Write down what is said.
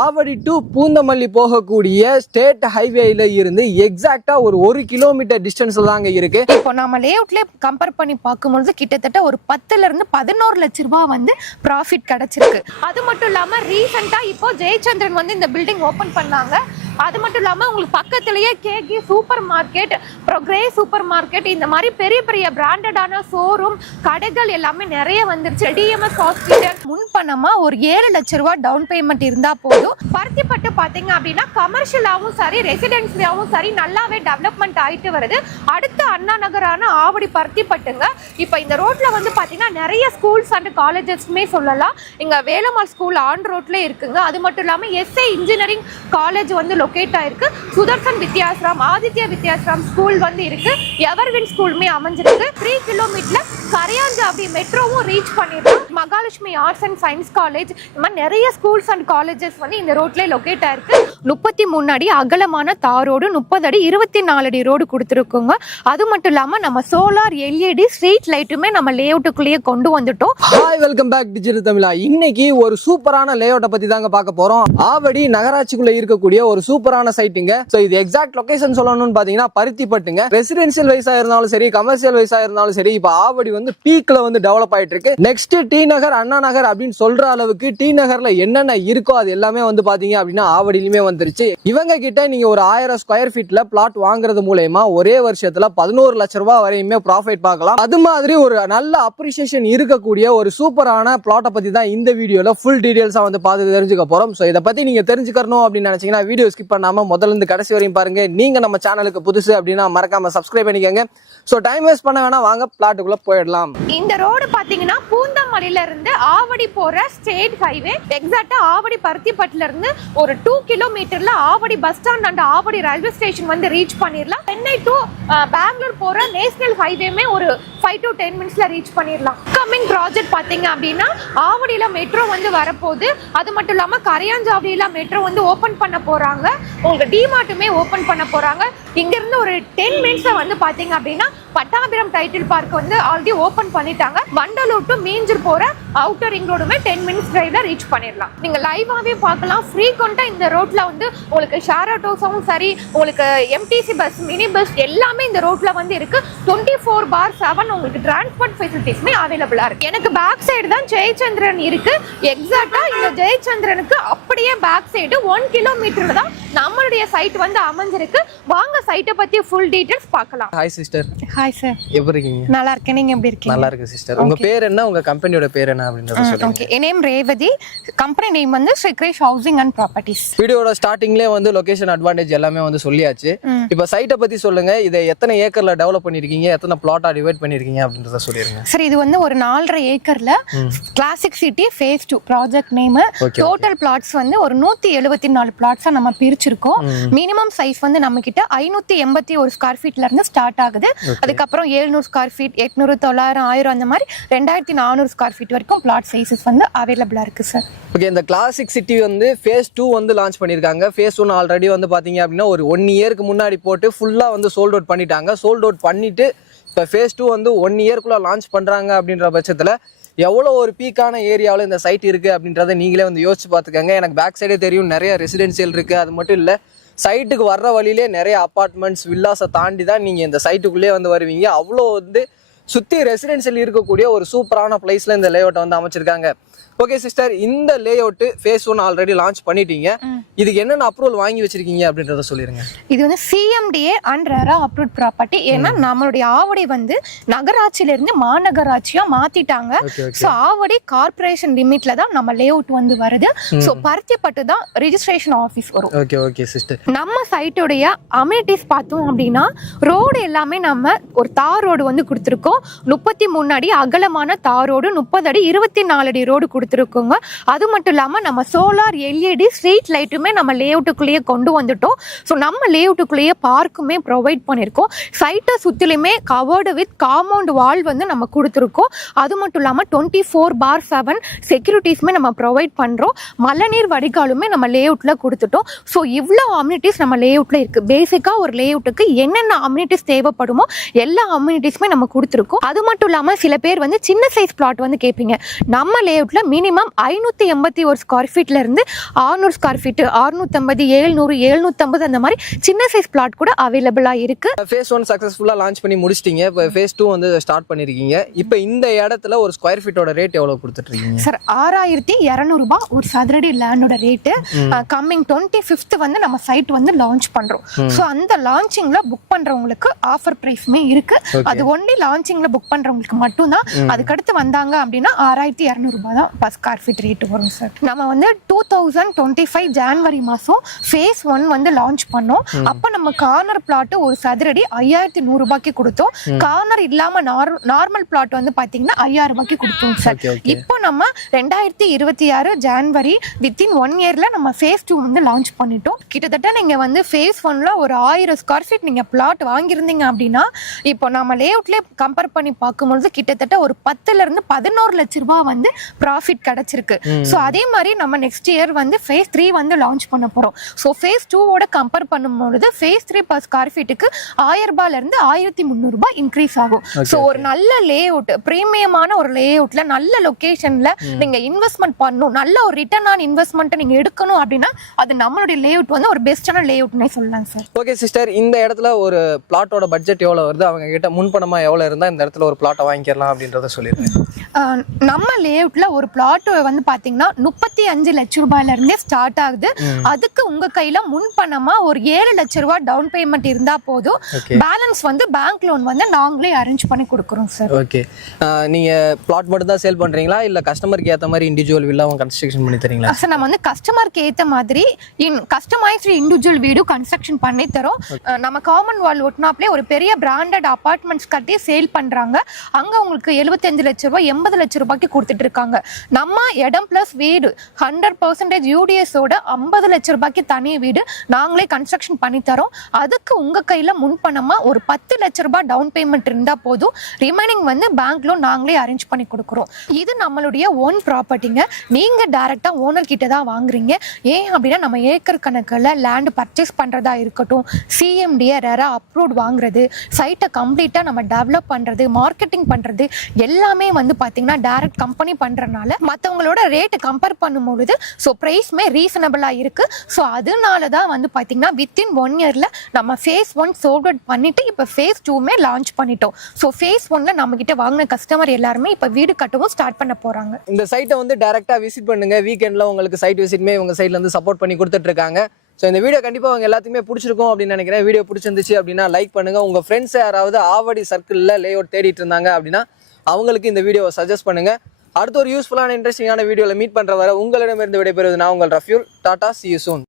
Avadi to Poonamallee போகக்கூடிய state ஹைவேல இருந்து எக்ஸாக்டா ஒரு 1 கிலோமீட்டர் டிஸ்டன்ஸ்ல தாங்க இருக்கு. இப்போ நம்ம லேஅவுட்ல கம்பேர் பண்ணி பார்க்கும்போது கிட்டத்தட்ட ஒரு 10ல இருந்து 11 லட்சம் ரூபாய் வந்து ப்ராஃபிட் கிடைச்சிருக்கு. அது மட்டும் இல்லாம ரீசெண்டா இப்போ ஜெயச்சந்திரன் வந்து இந்த பில்டிங் ஓபன் பண்ணாங்க. அது மட்டும் இல்லாம உங்களுக்கு பக்கத்திலேயே கேகி சூப்பர் மார்க்கெட், ப்ரோக்ரே சூப்பர் மார்க்கெட், இந்த மாதிரி பெரிய பெரிய பிராண்டடான ஷோரூம் கடைகள் எல்லாமே நிறைய வந்துருச்சு. டிஎம்எஸ் ஹாஸ்பிட்டல் முன்பணமா ஒரு 7 லட்சம் ரூபாய் டவுன் பேமெண்ட் இருந்தா போதும். பருத்திப்பட்டு பாத்தீங்க அப்படின்னா கமர்ஷியலாவும் சரி ரெசிடென்சியாவும் சரி நல்லாவே டெவலப்மெண்ட் ஆயிட்டு வருது. அடுத்த அண்ணா நகரான ஆவடி பருத்திப்பட்டுங்க. இப்போ இந்த ரோட்ல வந்து பாத்தீங்கன்னா நிறைய ஸ்கூல்ஸ் அண்ட் காலேஜஸ்மே சொல்லலாம். இங்க வேலம்மாள் ஸ்கூல் ஆன் ரோட்ல இருக்குங்க. அது மட்டும் இல்லாம எஸ்ஏ இன்ஜினியரிங் காலேஜ் வந்து லொகேட் ஆயிருக்கு. சுதர்சன் வித்யாஸ்ராம், ஆதித்யா வித்யாஸ்ராம் ஸ்கூல் வந்து இருக்கு. எவர்வின் ஸ்கூலுமே அமைஞ்சிருக்கு. 3 கிலோமீட்டர்ல கரையாஞ்சாவடி மெட்ரோவும் ரீச் பண்ணிருக்கோம். Mahalakshmi arts and science college, இந்த மாதிரி நிறைய ஸ்கூல்ஸ் அண்ட் காலேஜஸ் வந்து இந்த ரோட்ல லொகேட் ஆயிருக்கு. 33 அடி அகலமான தாரோடு 30 அடி 24 அடி ரோடு கொடுத்துருக்கோங்க. அது மட்டும் இல்லாம நம்ம சோலார் எல்இடி ஸ்ட்ரீட் லைட்டுமே நம்ம லேஅவுட்டுக்குள்ளேயே கொண்டு வந்துட்டோம். ஹாய், வெல்கம் பேக் டிஜிட்டல் தமிழா. இன்னைக்கு ஒரு சூப்பரான லேஅவுட்டை பத்தி தாங்க பார்க்க போறோம். ஆவடி நகராட்சிக்குள்ள இருக்கக்கூடிய ஒரு சூப்பரான சைட்டுங்க. சோ இது எக்ஸாக்ட் லொகேஷன் சொல்லணும்னு பாத்தீங்கன்னா பருத்திப்பட்டுங்க. ரெசிடென்சியல் வைஸா இருந்தாலும் சரி, கமர்ஷியல் வைஸா இருந்தாலும் சரி, இப்ப ஆவடி வந்து பீக்ல வந்து டெவலப் ஆயிட்டு இருக்கு. நெக்ஸ்ட் டி நகர், அண்ணா நகர் அப்படின்னு சொல்ற அளவுக்கு டி நகர்ல என்னென்ன இருக்கோ அது எல்லாமே வந்து பாத்தீங்க அப்படின்னா ஆவடியிலுமே வந்துருச்சு. இவங்க கிட்ட நீங்க ஒரு 1000 ஸ்கொயர் ஃபீட்ல பிளாட் வாங்குறது மூலமா ஒரே வருஷத்துல 11 லட்சம் ரூபாய் வரையுமே ப்ராஃபிட் பார்க்கலாம். அது மாதிரி ஒரு நல்ல அப்ரிசியேஷன் இருக்கக்கூடிய ஒரு சூப்பரான பிளாட்டை பத்தி தான் இந்த வீடியோல ஃபுல் டீடைல்ஸா வந்து பார்த்து தெரிஞ்சுக்க போறோம். சோ இதை பத்தி நீங்க தெரிஞ்சுக்கணும் அப்படின்னு நினைச்சீங்கன்னா வீடியோ ஸ்கிப் பண்ணாம முதல்ல இருந்து கடைசி வரையும் பாருங்க. நீங்க நம்ம சேனலுக்கு புதுசு அப்படின்னா மறக்காம சப்ஸ்கிரைப் பண்ணிக்கோங்க. சோ டைம் வேஸ்ட் பண்ண வேணா, வாங்க பிளாட்டுக்குள்ள போயிடலாம். இந்த ரோடு பாத்தீங்கன்னா பூந்தமல்லியில இருந்து ஆவடி போற ஸ்டேட் ஹைவே. எக்ஸாக்ட்டா ஆவடி பருத்திப்பட்டுல இருந்து ஒரு 2 கிலோமீட்டர்ல Avadi bus stand and Avadi railway station வந்து ரீச் பண்ணிடலாம். சென்னை டு பெங்களூர் போற நேஷனல் ஹைவேமே ஒரு 5 to 10 மினிட்ஸ்ல ரீச் பண்ணிடலாம். கமிங் ப்ராஜெக்ட் பாத்தீங்க அப்படின்னா ஆவடியில மெட்ரோ வந்து வரப்போகுது. அது மட்டும் இல்லாம கரையாஞ்சாவடியில மெட்ரோ வந்து ஓபன் பண்ண போறாங்க. உங்களுக்கு டிமார்ட்டுமே ஓபன் பண்ண போறாங்க. இங்க இருந்து ஒரு 10 மினிட்ஸ்ல வந்து பாத்தீங்க அப்படின்னா பட்டாபிரம் டைட்டில் பார்க் வந்து ஆல்ரெடி ஓபன் பண்ணிட்டாங்க. வண்டலூர் டு மீஞ்சூர் போற அவுட்டர் ரிங் ரோடுமே 10 மினிட்ஸ் டிரைவ்ல ரீச் பண்ணிடலாம். நீங்க லைவாவே பார்க்கலாம். ஃப்ரீக்வெண்டா இந்த ரோட்ல வந்து உங்களுக்கு ஷேர் ஆட்டோஸும் சரி, உங்களுக்கு எம்டிசி பஸ், மினி பஸ் எல்லாமே இந்த ரோட்ல வந்து இருக்கு. 24/7 உங்களுக்கு டிரான்ஸ்போர்ட் ஃபெசிலிட்டிஸ்மே அவைலபிளா இருக்கு. எனக்கு பேக் சைடு தான் ஜெயச்சந்திரன் இருக்கு. எக்ஸாக்ட்டா இந்த ஜெயச்சந்திரனுக்கு அப்படியே பேக் சைடு 1 கிலோமீட்டர்ல தான் நம்மளுடைய சைட் வந்து அமைஞ்சிருக்கு. வாங்க சைட்டை பத்தி ஃபுல் டீடைல்ஸ் பார்க்கலாம். Hi sister. Hi sir. எப்படி இருக்கீங்க? நல்லா இருக்கேன். நீங்க எப்படி இருக்கீங்க? நல்லா இருக்கு சிஸ்டர். உங்க பேர் என்ன, உங்க கம்பெனியோட பேர் என்ன அப்படின்றத சொல்லுங்க. ஓகே, என் நேம் ரேவதி. கம்பெனி நேம் வந்து ஸ்ரீகிரேஷ் ஹவுசிங் அண்ட் ப்ராப்பர்ட்டிஸ். வீடியோட ஸ்டார்டிங்லயே வந்து லொகேஷன் அட்வான்டேஜ் எல்லாமே வந்து சொல்லியாச்சு. இப்போ சைட்டை பத்தி சொல்லுங்க. இதை எத்தனை ஏக்கர்ல டெவலப் பண்ணிருக்கீங்க, எத்தனை பிளாட்டா டிவைட் பண்ணிருக்கீங்க அப்படின்றத சொல்லிருங்க. சரி, இது வந்து ஒரு 4.5 ஏக்கர்ல classic city phase 2 project name. Total flats வந்து ஒரு 174 பிளாட்ஸா நம்ம பிரிச்சிருக்கோம். மினிமம் சைஸ் வந்து நம்ம கிட்ட 581 ஸ்கொயர் ஃபீட்ல இருந்து ஸ்டார்ட் ஆகுது. அதுக்கப்புறம் 700 ஸ்கொயர் ஃபீட், 800, 900, 1000 அந்த மாதிரி 2400 ஸ்கொயர் ஃபீட் வரைக்கும் பிளாட் சைஸஸ் வந்து அவைலபிளா இருக்கு சார். ஓகே, இந்த கிளாசிக் சிட்டி வந்து ஃபேஸ் 2 வந்து லான்ச் பண்ணிருக்காங்க. ஃபேஸ் 1 ஆல்ரெடி வந்து பாத்தீங்க அப்படின்னா ஒரு 1 இயருக்கு முன்னாடி போட்டு ஃபுல்லா வந்து சோல்ட் அவுட் பண்ணிட்டாங்க. சோல்ட் அவுட் பண்ணிட்டு இப்போ ஃபேஸ் 2 வந்து 1 இயர்க்குள்ள லான்ச் பண்றாங்க அப்படின்ற பட்சத்துல எவ்வளோ ஒரு பீக்கான ஏரியாவில் இந்த சைட் இருக்கு அப்படின்றத நீங்களே வந்து யோசிச்சு பார்த்துக்கோங்க. எனக்கு பேக் சைடே தெரியும், நிறைய ரெசிடென்சியல் இருக்கு. அது மட்டும் இல்லை, சைட்டுக்கு வர்ற வழியிலே நிறைய அப்பார்ட்மெண்ட்ஸ், வில்லாஸை தாண்டி தான் நீங்கள் இந்த சைட்டுக்குள்ளே வந்து வருவீங்க. அவ்வளோ வந்து சுற்றி ரெசிடென்சியல் இருக்கக்கூடிய ஒரு சூப்பரான பிளேஸில் இந்த லேஅவுட்டை வந்து அமைச்சிருக்காங்க. ஓகே சிஸ்டர், இந்த லேஅவுட் ஃபேஸ் 1 ஆல்ரெடி லான்ச் பண்ணிட்டீங்க. இதுக்கு என்னென்ன அப்ரூவல் வாங்கி வச்சிருக்கீங்க அப்படின்றத சொல்லிருங்க. இது வந்து CMDA and RERA approved property. ஏன்னா நம்மளுடைய ஆவடி வந்து நகராட்சியில இருந்து மாநகராட்சியா மாத்திட்டாங்க. சோ ஆவடி கார்பரேஷன் லிமிட்ல தான் நம்ம லேஅவுட் வந்து வருது. சோ பருத்திப்பட்டு தான் ரெஜிஸ்ட்ரேஷன் ஆபீஸ் வரும். Okay okay sister. நம்ம சைட்டோடைய அம்யூனிட்டிஸ் பார்த்தோம் அப்படின்னா ரோடு எல்லாமே நம்ம ஒரு தார் ரோடு வந்து கொடுத்துருக்கோம். 33 அடி அகலமான தார் ரோடு, 30 அடி 24 அடி ரோடு கொடுத்துருக்கோங்க. அது மட்டும் இல்லாம நம்ம சோலார் எல்இடி ஸ்ட்ரீட் லைட்டுமே நம்ம லேஅவுட்டுக்குள்ளேயே கொண்டு வந்துட்டோம். ஸோ நம்ம லேஅவுட்டுக்குள்ளேயே பார்க்குமே ப்ரொவைட் பண்ணியிருக்கோம். சைட்டை சுற்றிலுமே கவர்டு வித் காம்பவுண்ட் வால் வந்து நம்ம கொடுத்துருக்கோம். அது மட்டும் இல்லாமல் 24/7 செக்யூரிட்டிஸ்மே நம்ம ப்ரொவைட் பண்ணுறோம். மழைநீர் வடிகாலுமே நம்ம லேஅவுட்டில் கொடுத்துட்டோம். ஸோ இவ்வளோ அம்யூனிட்டிஸ் நம்ம லேஅவுட்டில் இருக்குது. பேசிக்காக ஒரு லேஅவுட்டுக்கு என்னென்ன அம்யூனிட்டிஸ் தேவைப்படுமோ எல்லா அம்யூனிட்டிஸுமே நம்ம கொடுத்துருக்கோம். அது மட்டும் இல்லாமல் சில பேர் வந்து சின்ன சைஸ் பிளாட் வந்து கேட்பீங்க. நம்ம லேஅவுட்டில் மினிமம் 581 ஸ்கொயர் ஃபீட்ல இருந்து 600 ஸ்கொயர் ஃபீட், 650, 700, 750 அந்த மாதிரி சின்ன சைஸ் பிளாட் கூட அவைலபிளா இருக்கு. ஃபேஸ் 1 சக்ஸஸ்ஃபுல்லாக லான்ச் பண்ணி முடிச்சிட்டீங்க. இப்போ ஃபேஸ் 2 வந்து ஸ்டார்ட் பண்ணியிருக்கீங்க. இப்போ இந்த இடத்துல ஒரு ஸ்கொயர் ஃபீட்டோட ரேட் எவ்வளோ கொடுத்துட்ருக்கீங்க சார்? 6200 ரூபாய் ஒரு சதுரடி லேண்டோட ரேட்டு. கம்மிங் 25th வந்து நம்ம சைட் வந்து லான்ச் பண்றோம். ஸோ அந்த லான்ச்சிங்ல புக் பண்றவங்களுக்கு ஆஃபர் பிரைஸ்மே இருக்கு. அது ஒன்லி லான்ச்சிங்ல புக் பண்றவங்களுக்கு மட்டும்தான். அதுக்கடுத்து வந்தாங்க அப்படின்னா 6200 ரூபாய் தான் பர் ஸ்கொயர் ஃபீட் ரேட் வரும் சார். நம்ம வந்து 2025 ஜனவரி மாசம் ஃபேஸ் 1 வந்து லான்ச் பண்ணோம். அப்ப நம்ம கார்னர் பிளாட் ஒரு சதுரடி 5100 ரூபாய்க்கு கொடுத்தோம். கார்னர் இல்லாம நார்மல் பிளாட் வந்து பாத்தீங்கன்னா 5000 ரூபாய்க்கு கொடுத்தோம் சார். இப்போ நம்ம 2026 ஜனவரி வித்தின் 1 இயர்ல நம்ம ஃபேஸ் 2 வந்து லான்ச் பண்ணிட்டோம். கிட்டத்தட்ட நீங்க வந்து ஃபேஸ் 1ல ஒரு 1000 ஸ்கொயர் ஃபீட் நீங்க பிளாட் வாங்கியிருந்தீங்க அப்படின்னா இப்போ நம்ம லேஅவுட்ல கம்பேர் பண்ணி பார்க்கும்போது கிட்டத்தட்ட ஒரு 10ல இருந்து 11 லட்சம் ரூபாய் வந்து ப்ராஃபிட் கிடைச்சிருக்கு. ஸோ அதே மாதிரி நம்ம நெக்ஸ்ட் இயர் வந்து ஃபேஸ் 3 வந்து லான்ச் பண்ண போறோம். ஸோ ஃபேஸ் 2ஓட கம்பேர் பண்ணும்போது ஃபேஸ் 3 பர் ஸ்கொயர் ஃபீட்டுக்கு 1000 ரூபாயில இருந்து 1300 ரூபாய் இன்க்ரீஸ் ஆகும். ஸோ ஒரு நல்ல லேஅவுட், பிரீமியமான ஒரு லேஅவுட்ல நல்ல லொகேஷன்ல நீங்க இன்வெஸ்ட்மெண்ட் பண்ணணும், நல்ல ஒரு ரிட்டர்ன் ஆன் இன்வெஸ்ட்மெண்ட் நீங்க எடுக்கணும் அப்படின்னா அது நம்மளுடைய லேஅவுட் வந்து ஒரு பெஸ்டான லேஅவுட்னே சொல்லலாம் சார். ஓகே சிஸ்டர், இந்த இடத்துல ஒரு பிளாட்டோட பட்ஜெட் எவ்வளோ வருது, அவங்க கிட்ட முன்பணமா எவ்வளோ இருந்தால் இந்த இடத்துல ஒரு பிளாட்டை வாங்கிக்கலாம் அப்படின்றத சொல்லிடுறேன். நம்ம லேஅவுட்ல ஒரு பிளாட் வந்து பாத்தீங்கன்னா 35 லட்சம் ரூபாயில இருந்தே ஸ்டார்ட் ஆகுது. அதுக்கு உங்க கையில முன்பணமா ஒரு 7 லட்சம் ரூபாய் டவுன் பேமெண்ட் இருந்தா போதும். பேலன்ஸ் வந்து பேங்க் லோன் வந்து நாங்களே அரேஞ்ச் பண்ணி கொடுக்குறோம் சார். ஓகே, நீங்க பிளாட் மட்டும் தான் சேல் பண்றீங்களா இல்ல கஸ்டமருக்கு ஏத்த மாதிரி இண்டிவிஜுவல் வில்லாவும் கன்ஸ்ட்ரக்ஷன் பண்ணி தரீங்களா? சார் நம்ம வந்து கஸ்டமருக்கு ஏத்த மாதிரி கஸ்டமைஸ்டு இண்டிவிஜுவல் வீடு கன்ஸ்ட்ரக்ஷன் பண்ணி தரோம். நம்ம காமன் வால் ஒட்னாப்லயே ஒரு பெரிய பிராண்டட் அபார்ட்மெண்ட்ஸ் கட்டி சேல் பண்றாங்க. அங்க உங்களுக்கு 75 லட்சம் ரூபாய் 80 லட்சம் ரூபாய்க்கு கொடுத்துட்டு இருக்காங்க. நம்ம இடம் பிளஸ் வீடு 100% UDS ஓட 50 லட்சம் ரூபாய்க்கு தனி வீடு நாங்களே கன்ஸ்ட்ரக்ஷன் பண்ணி தரோம். அதுக்கு உங்க கையில முன்பணமா ஒரு 10 லட்சம் ரூபாய் டவுன் பேமெண்ட் இருந்தா போதும். ரிமைனிங் வந்து பேங்க் லோன் நாங்களே அரேஞ்ச் பண்ணி கொடுக்குறோம். இது நம்மளுடைய ஓன் ப்ராப்பர்ட்டிங்க. நீங்க டைரக்டா ஓனர் கிட்ட தான் வாங்குறீங்க. ஏன் அப்படின்னா நம்ம ஏக்கர் கணக்கில் லேண்ட் பர்ச்சேஸ் பண்றதா இருக்கட்டும், CMDA ரெரா அப்ரூவ்ட் வாங்குறது, சைட்டை கம்ப்ளீட்டா நம்ம டெவலப் பண்றது, மார்க்கெட்டிங் பண்றது எல்லாமே வந்து பாத்தீங்கன்னா டைரக்ட் கம்பெனி பண்றதுனால மற்றவங்களோட ரேட் கம்பேர் பண்ணும்பொழுது ஸோ ப்ரைஸ்மே ரீசனபிளாக இருக்கு. ஸோ அதனால தான் வந்து பார்த்தீங்கன்னா வித்தின் 1 இயர்ல நம்ம ஃபேஸ் 1 சோல்ட் அவுட் பண்ணிட்டு இப்போ ஃபேஸ் 2மே லான்ச் பண்ணிட்டோம். ஸோ ஃபேஸ் 1ல நம்ம கிட்ட வாங்கின கஸ்டமர் எல்லாருமே இப்போ வீடு கட்டவும் ஸ்டார்ட் பண்ண போறாங்க. இந்த சைட்டை வந்து டைரக்டா விசிட் பண்ணுங்க. வீக்கெண்ட்ல உங்களுக்கு சைட் விசிட்மே உங்க சைட்ல இருந்து சப்போர்ட் பண்ணி கொடுத்துட்டு இருக்காங்க. ஸோ இந்த வீடியோ கண்டிப்பாக அவங்க எல்லாத்துக்குமே பிடிச்சிருக்கும் அப்படின்னு நினைக்கிறேன். வீடியோ பிடிச்சிருந்துச்சு அப்படின்னா லைக் பண்ணுங்க. உங்க ஃப்ரெண்ட்ஸ் யாராவது ஆவடி சர்க்கிளில் லேஅவுட் தேடிட்டு இருந்தாங்க அப்படின்னா அவங்களுக்கு இந்த வீடியோவை சஜஸ்ட் பண்ணுங்க. அடுத்த ஒரு யூஸ்ஃபுல்லான இன்ட்ரெஸ்டிங்கான வீடியோவில் மீட் பண்ற வரை உங்களிடமிருந்து விடைபெறுவது நான் உங்கள் ரஃப்யூல். Tata, see you soon.